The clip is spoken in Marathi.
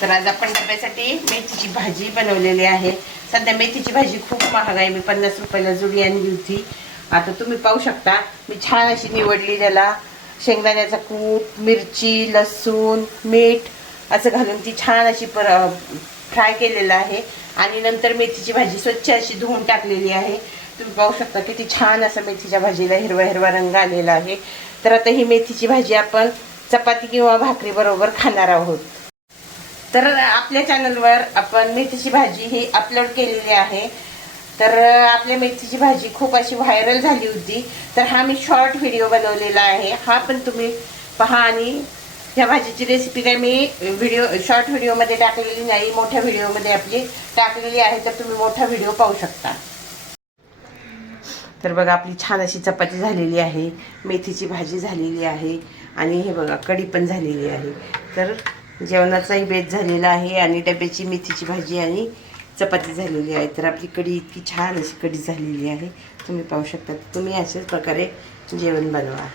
तर आज आपण डब्यासाठी मेथीची भाजी बनवलेली आहे। सध्या मेथीची भाजी खूप महाग आहे। मी 50 रुपयाला जुडी आणली होती। आता तुम्ही पाहू शकता मी छान अशी निवडली, त्याला शेंगदाण्याचा कूट, मिरची, लसूण, मीठ असं घालून ती छान अशी फ्राय केलेलं आहे। आणि नंतर मेथीची भाजी स्वच्छ अशी धुवून टाकलेली आहे। तुम्ही पाहू शकता किती छान असं मेथीच्या भाजीला हिरवा हिरवा रंग आलेला आहे। तर आता ही मेथीची भाजी आपण चपाती किंवा भाकरी बरोबर खाणार आहोत। तर आपल्या चॅनलवर आपण मेथीची भाजी ही अपलोड केलेली आहे। तर आपल्या मेथीची भाजी खूप अशी व्हायरल झाली होती, तर हा मी शॉर्ट व्हिडिओ बनवलेला आहे, हा पण तुम्ही पहा। आणि ह्या भाजीची रेसिपी काय मी शॉर्ट व्हिडिओमध्ये टाकलेली नाही, मोठ्या व्हिडिओमध्ये आपली टाकलेली आहे, तर तुम्ही मोठा व्हिडिओ पाहू शकता। तर बघा आपली छान अशी चपाती झालेली आहे, मेथीची भाजी झालेली आहे आणि हे बघा कढी पण झालेली आहे। तर जेवणाचाही बेत झालेला आहे आणि डब्याची मेथीची भाजी आणि चपाती झालेली आहे। तर आपली कढी इतकी छान अशी कढी झालेली आहे, तुम्ही पाहू शकता। तुम्ही अशाच प्रकारे जेवण बनवा।